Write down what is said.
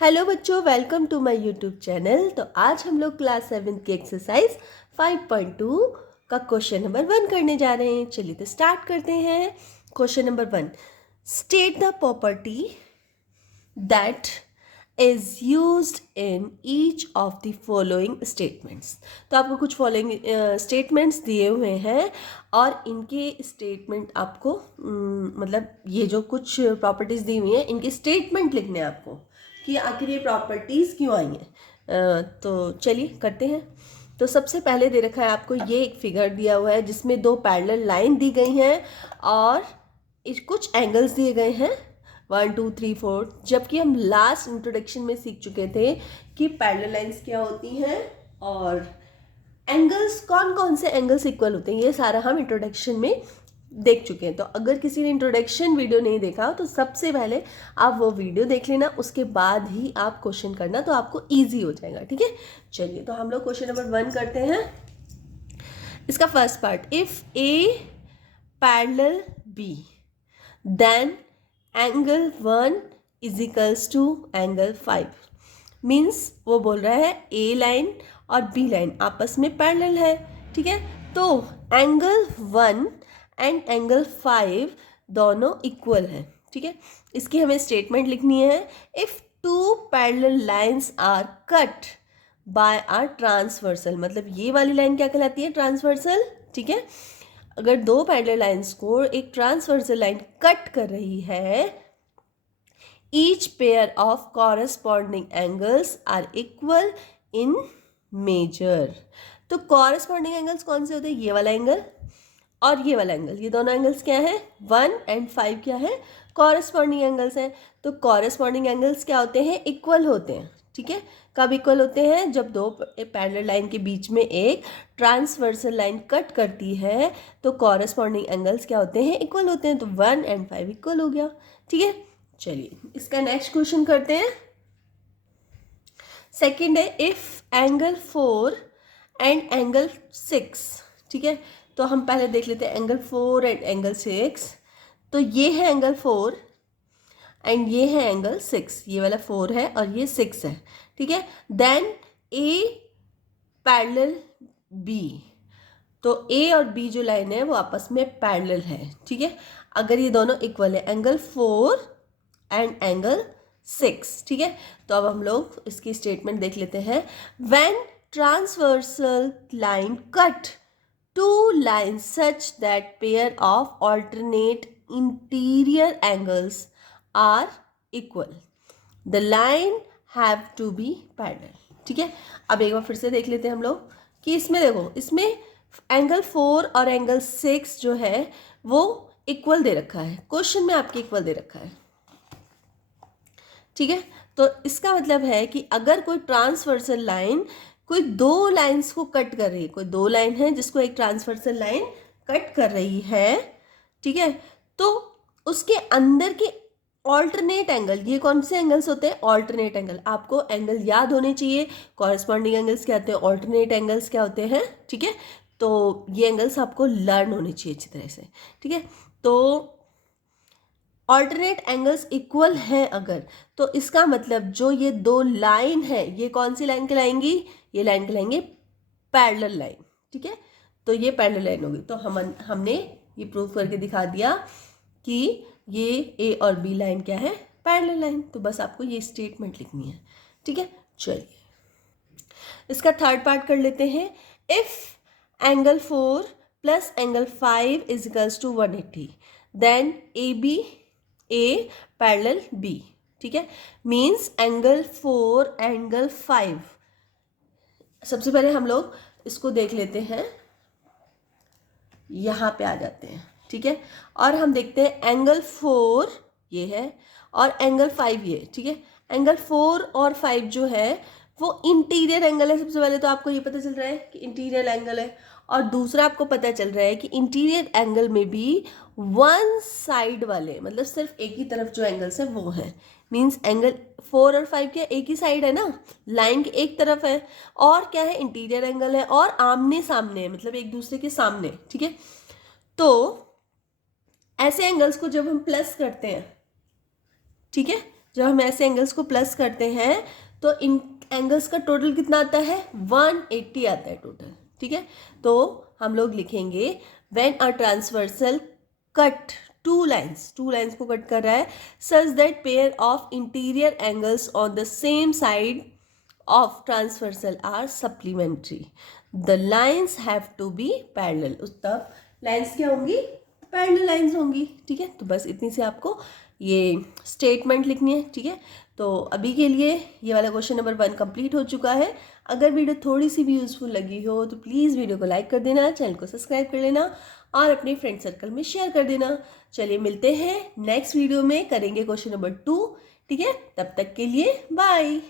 Hello बच्चों, welcome to my YouTube channel. तो आज हम लोग क्लास 7 की एक्सरसाइज 5.2 का क्वेश्चन नंबर 1 करने जा रहे हैं। चलिए तो स्टार्ट करते हैं। Question number 1, state the property that is used in each of the following statements. तो आपको कुछ फॉलोइंग स्टेटमेंट्स दिए हुए हैं और इनके स्टेटमेंट आपको मतलब ये जो कुछ प्रॉपर्टीज दी हुई हैं इनके स्टेटमेंट लिखने हैं आपको कि आखिर ये प्रॉपर्टीज क्यों आई हैं। तो चलिए करते हैं। तो सबसे पहले दे रखा है आपको ये एक फिगर दिया हुआ है जिसमें दो पैरेलल लाइन दी गई हैं और कुछ एंगल्स दिए गए हैं 1 2 3 4। जबकि हम लास्ट इंट्रोडक्शन में सीख चुके थे कि पैरेलल लाइंस क्या होती हैं और एंगल्स कौन कौन से एंगल्स इक्वल होते हैं, ये सारा हम इंट्रोडक्शन में देख चुके हैं। तो अगर किसी ने इंट्रोडक्शन वीडियो नहीं देखा तो सबसे पहले आप वो वीडियो देख लेना, उसके बाद ही आप क्वेश्चन करना तो आपको ईजी हो जाएगा। ठीक है, चलिए तो हम लोग क्वेश्चन नंबर 1 करते हैं। इसका first part, if a parallel b then angle 1 is equals to angle 5। Means वो बोल रहा है ए लाइन और बी लाइन आपस में पैरेलल है। ठीक है, तो एंगल 1 एंड एंगल 5 दोनों इक्वल है। ठीक है, इसकी हमें स्टेटमेंट लिखनी है। If two parallel lines are cut by a transversal, मतलब ये वाली लाइन क्या कहलाती है? ट्रांसवर्सल। ठीक है, अगर दो पैरेलल लाइंस को एक ट्रांसवर्सल लाइन कट कर रही है, each pair of corresponding angles are equal in measure. तो कॉरस्पॉन्डिंग एंगल्स कौन से होते हैं? ये वाला एंगल और ये वाला एंगल। ये दोनों एंगल्स क्या है? 1 एंड 5 क्या है? कॉरस्पॉन्डिंग एंगल्स हैं। तो कॉरस्पॉन्डिंग एंगल्स क्या होते हैं? इक्वल होते हैं। ठीक है, कब इक्वल होते हैं? जब दो पैरेलल लाइन के बीच में एक ट्रांसवर्सल लाइन कट करती है तो कॉरस्पॉन्डिंग एंगल्स क्या होते हैं? इक्वल होते हैं। तो 1 एंड 5 इक्वल हो गया। ठीक है, चलिए इसका नेक्स्ट क्वेश्चन करते हैं। सेकंड है, इफ एंगल 4 एंड एंगल 6। ठीक है, तो हम पहले देख लेते हैं एंगल 4 एंड एंगल 6। तो ये है एंगल 4 एंड ये है एंगल 6। ये वाला 4 है और ये 6 है। ठीक है, देन ए पैरेलल बी। तो ए और बी जो लाइन है वो आपस में पैरेलल है। ठीक है, अगर ये दोनों इक्वल है, एंगल 4 एंड एंगल 6। ठीक है, तो अब हम लोग इसकी स्टेटमेंट देख लेते हैं। When transversal line cut two lines such that pair of alternate interior angles are equal, the line have to be parallel. ठीक है, अब एक बार फिर से देख लेते हैं हम लोग कि इसमें देखो, इसमें एंगल 4 और एंगल 6 जो है वो इक्वल दे रखा है। क्वेश्चन में आपके इक्वल दे रखा है। ठीक है, तो इसका मतलब है कि अगर कोई ट्रांसवर्सल लाइन कोई दो लाइंस को कट कर रही है, कोई दो लाइन है जिसको एक ट्रांसवर्सल लाइन कट कर रही है, ठीक है, तो उसके अंदर के ऑल्टरनेट एंगल, ये कौन से एंगल्स होते हैं? Alternate angle. आपको एंगल याद होने चाहिए। कॉरस्पॉन्डिंग एंगल्स क्या होते हैं? ऑल्टरनेट एंगल्स क्या होते हैं? ठीक है, तो ये एंगल्स आपको लर्न होने चाहिए अच्छी तरह से। ठीक है, तो ऑल्टरनेट एंगल्स इक्वल हैं अगर, तो इसका मतलब जो ये दो लाइन है ये कौन सी लाइन कहलाएंगी? ये लाइन कहलाएंगे पैरेलल लाइन। ठीक है, तो ये पैरेलल लाइन होगी। तो हमने ये प्रूव करके दिखा दिया कि ये ए और बी लाइन क्या है? Parallel line. तो बस आपको ये स्टेटमेंट लिखनी है। ठीक है, चलिए इसका थर्ड पार्ट कर लेते हैं। If angle 4 plus angle 5 is equals to 180, then a b a parallel b. ठीक है, मीन्स एंगल 4 एंगल 5। सबसे पहले हम लोग इसको देख लेते हैं, यहाँ पे आ जाते हैं। ठीक है, और हम देखते हैं एंगल 4 ये है और एंगल 5 ये। ठीक है, एंगल 4 और 5 जो है वो इंटीरियर एंगल है। सबसे पहले तो आपको ये पता चल रहा है कि इंटीरियर एंगल है, और दूसरा आपको पता चल रहा है कि इंटीरियर एंगल में भी वन साइड वाले, मतलब सिर्फ एक ही तरफ जो एंगल्स है वो है। मीन्स एंगल 4 और 5 क्या एक ही साइड है ना, लाइन की एक तरफ है, और क्या है? इंटीरियर एंगल है और आमने सामने है, मतलब एक दूसरे के सामने। ठीक है, तो ऐसे एंगल्स को जब हम प्लस करते हैं, ठीक है, जब हम ऐसे एंगल्स को प्लस करते हैं तो इन एंगल्स का टोटल कितना आता है, 180 आता है टोटल, ठीक है। तो हम लोग लिखेंगे when a transversal cut two lines को कट कर रहा है such that pair of interior angles on the same side of transversal are supplementary, the lines have to be parallel. उस तब लाइन्स क्या होंगी, पैरेलल लाइन्स होंगी, ठीक है। तो बस इतनी से आपको ये स्टेटमेंट लिखनी है, ठीक है। तो अभी के लिए ये वाला क्वेश्चन नंबर 1 कंप्लीट हो चुका है। अगर वीडियो थोड़ी सी भी यूज़फुल लगी हो तो प्लीज़ वीडियो को लाइक कर देना, चैनल को सब्सक्राइब कर लेना और अपने फ्रेंड सर्कल में शेयर कर देना। चलिए मिलते हैं नेक्स्ट वीडियो में, करेंगे क्वेश्चन नंबर 2, ठीक है। तब तक के लिए बाय।